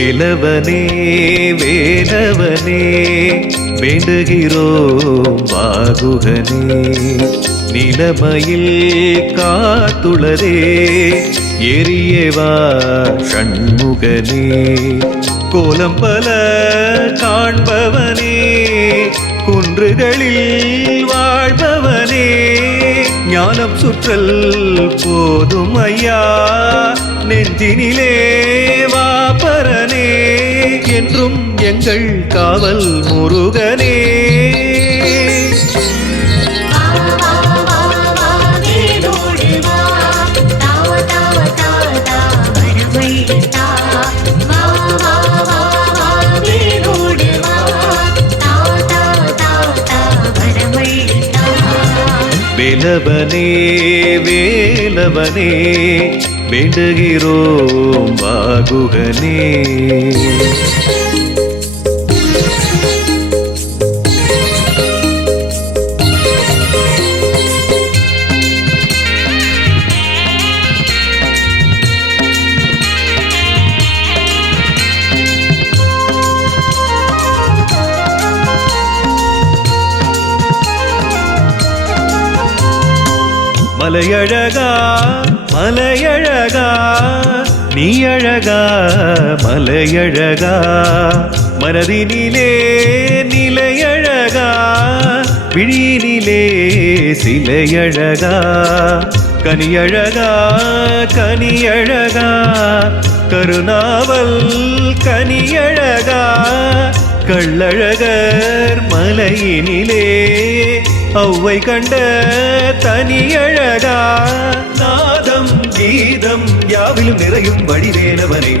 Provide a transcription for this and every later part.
வேலவனே வேலவனே வேண்டுகிறோம் வாகுகனே நிலமையில் காத்துளதே எரியவா ஷண்முகனே கோலம் பல காண்பவனே குன்றுகளில் வாழ்பவனே ஞானம் சுற்றல் போதும் ஐயா நெஞ்சினிலே வாபரனே என்றும் எங்கள் காவல் முருகனே வேலவனே வேலவனே வேண்டுகிறோம் வாகுகனே மலையழகா மலையழகா நீ அழகா மலையழகா மனதினிலே நிலையழகா விழியினிலே சிலையழகா கனியழகா கனியழகா கருணாவல் கனியழகா கள்ளழகர் மலையினிலே அவ்வை கண்ட தனியழகா நாதம் கீதம் யாவிலும் நிறையும் வடிவேலவனே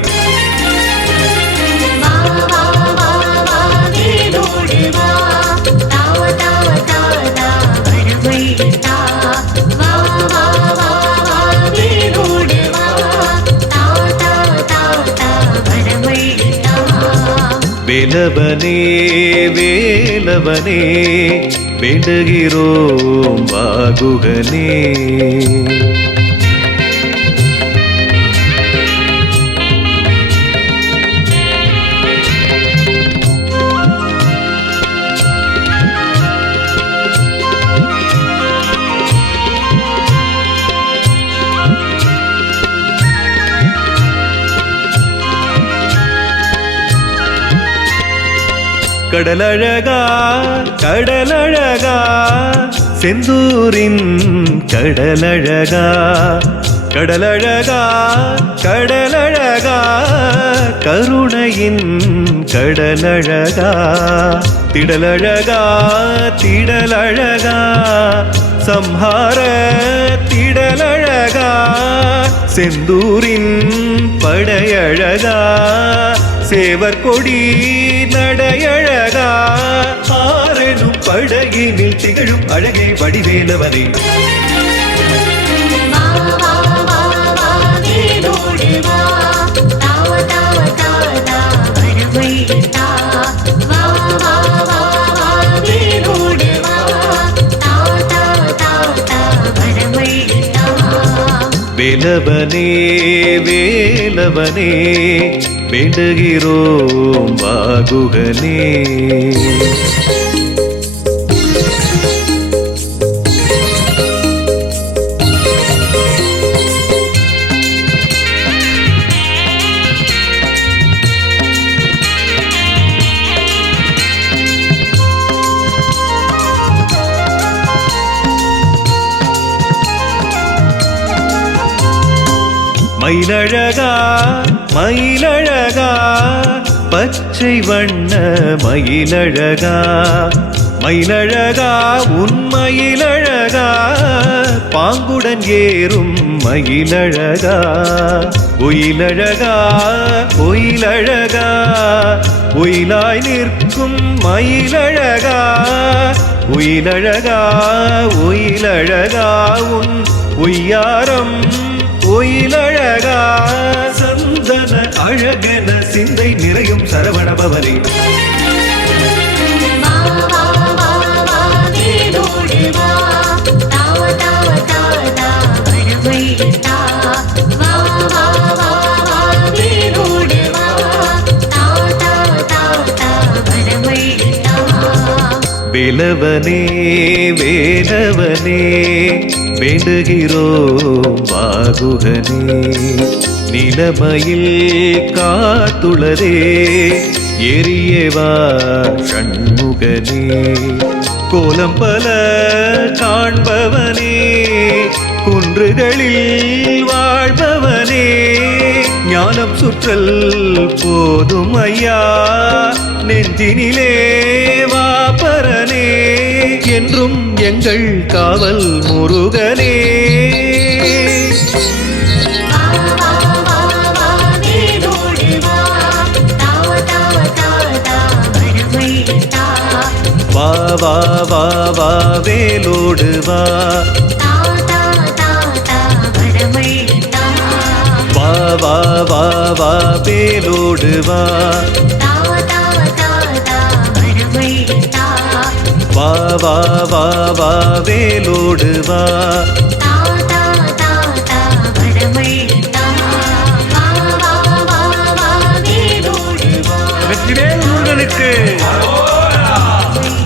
வேலவனே வேலவனே வேண்டுகிறோம் வாகுகனே கடலழகா கடலழகா செந்தூரின் கடலழகா கடலழகா கடலழகா கருணையின் கடலழகா திடலழகா திடலழகா சம்ஹார திடலழகா செந்தூரின் படையழகா சேவர் கொடி நடையழகா ஆரெனும் படகினில் திகழும் அழகே வடிவேலவனே வேலவனே வேலவனே வேண்டுகிறோம் வாகுகனே மயிலழகா மயிலழகா பச்சை வண்ண மயிலழகா மயிலழகா உன்மயிலழகா பாங்குடன் ஏறும் மயிலழகா ஒயிலழகா ஒயிலழகா ஒயிலாய் நிற்கும் மயிலழகா ஒயிலழகா ஒயிலழகா உன் ஒய்யாரம் ஒயிலழகா சந்தன அழகன சிந்தை நிறையும் சரவணபவனே வேலவனே வேலவனே வேண்டுகிறோம் வாகுகனே நிலமையில் காத்துளதே எரியவா ஷண்முகனே கோலம் பல காண்பவனே குன்றுகளில் வாழ்பவனே ஞானம் சுற்றல் போதும் ஐயா நெஞ்சினிலே வாபரனே என்றும் எங்கள் காவல் முருகனே வா வா வா வா வேலோடு வா வா வா வா வா வேலோடு வா வா வா வா வா வேலோடு வா வெற்றிவேல் முருகனுக்கு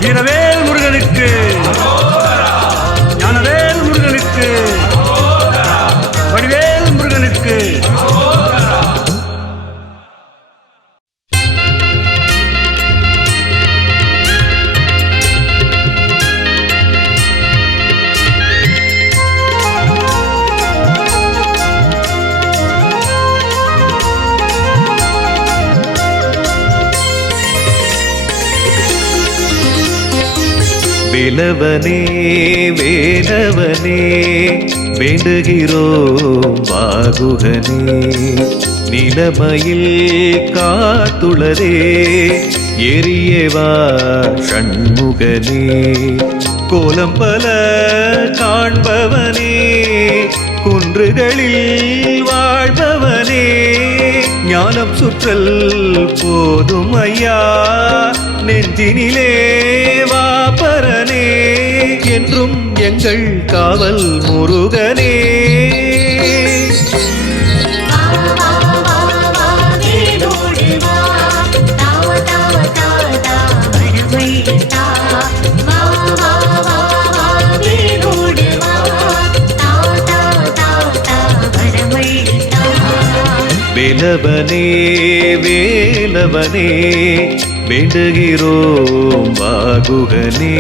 வீரவேல் முருகனுக்கு ஞானவேல் முருகனுக்கு வடிவேல் முருகனுக்கு வேலவனே வேலவனே வேண்டுகிறோம் வாகுகனே நிலமையில் காத்துளதே எரியவா ஷண்முகனே கோலம் பல காண்பவனே குன்றுகளில் வாழ்பவனே ஞானம் சுற்றல் போதும் ஐயா நெஞ்சினிலே வாபரனே என்றும் எங்கள் காவல் முருகனே வேலவனே வேலவனே வேண்டுகிறோம் வாகுகனே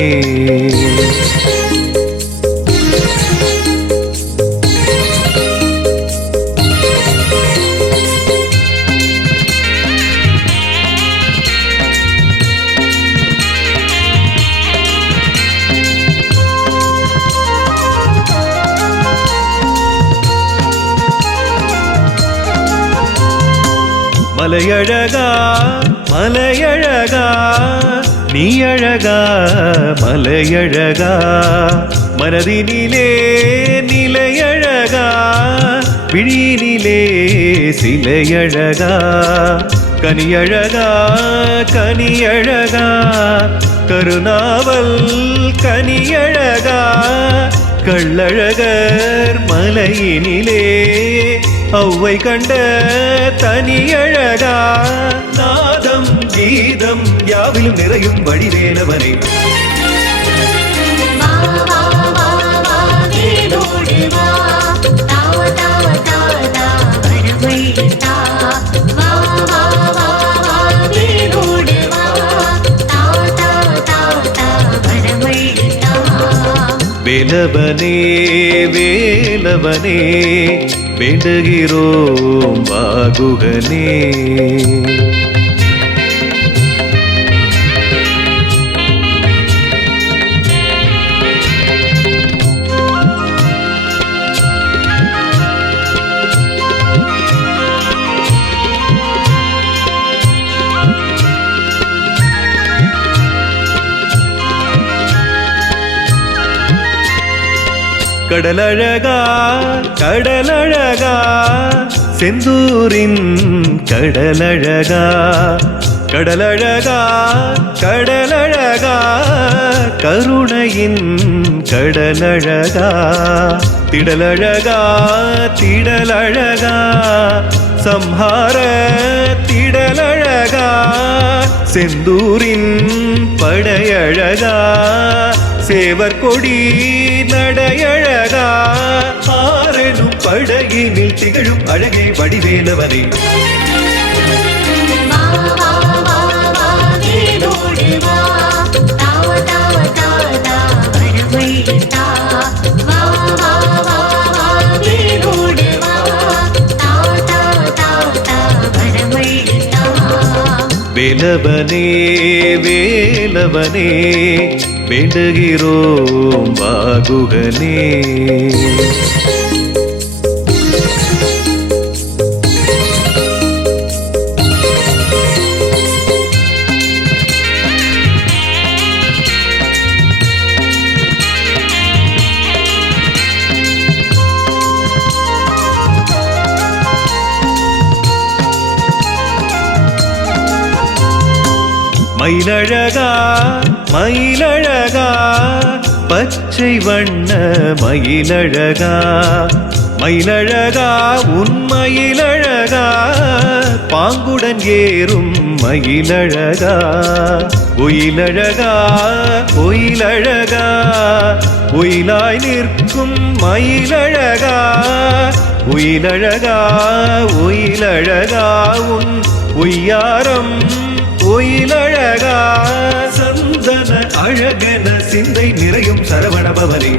மலையழகா மலையழகா நீ அழகா மலையழகா மனதினிலே நிலையழகா விழியினிலே சிலையழகா கனியழகா கனியழகா கருணாவல் கனியழகா கள்ளழகர் மலையினிலே ஔவை கண்ட தனியழகா நாதம் கீதம் யாவிலும் நிறையும் வடிவேலவனே வேலவனே வேலவனே வேண்டுகிறோம் வாகுகனே கடலழகா கடலழகா செந்தூரின் கடலழகா கடலழகா கடலழகா கருணையின் கடலழகா திடலழகா திடலழகா சம்ஹார திடலழகா செந்தூரின் படையழகா சேவர் கொடி நடையழகா ஆரெனும் படையினில் திகழும் அழகே வடிவேலவனே வேலவனே வேலவனே வேண்டுகிறோம் வாகுகனே மயிலழகா மயிலழகா பச்சை வண்ண மயிலழகா மயிலழகா உன்மயிலழகா பாங்குடன் ஏறும் மயிலழகா ஒயிலழகா ஒயிலழகா ஒயிலாய் நிற்கும் மயிலழகா ஒயிலழகா ஒயிலழகா உன் ஒய்யாரம் ஒயிலழகா சந்தன அழகன சிந்தை நிறையும் சரவணபவனே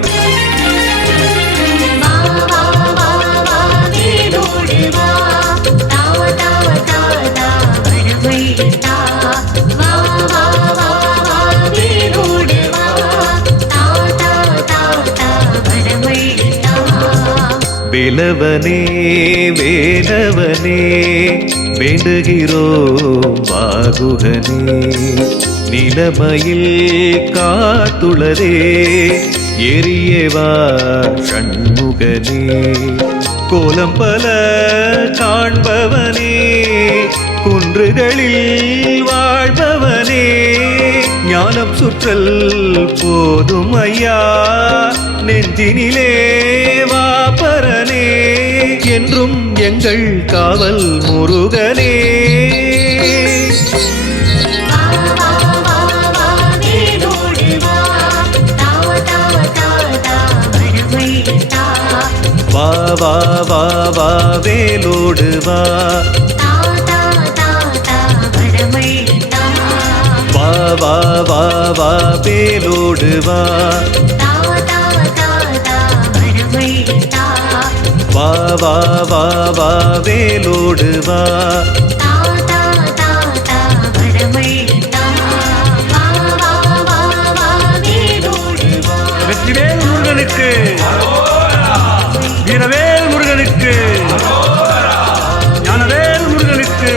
வேலவனே வேலவனே வேண்டுகிறோம் வாகுகனே நிலமயில் காத்துளதே எரியவா ஷண்முகனே கோலம் பல காண்பவனே குன்றுகளில் வாழ்பவனே ஞானம் சுற்றல் போதும் ஐயா நெஞ்சினிலே வாபரனே என்றும் எங்கள் காவல் முருகனே வா வா வா வா வேலோடு வா வா வா வா வா வேலோடு வா வா வா வா வா வேலோடு வா வெற்றிவேல் முருகனுக்கு வீரவேல் முருகனுக்கு ஞானவேல் முருகனுக்கு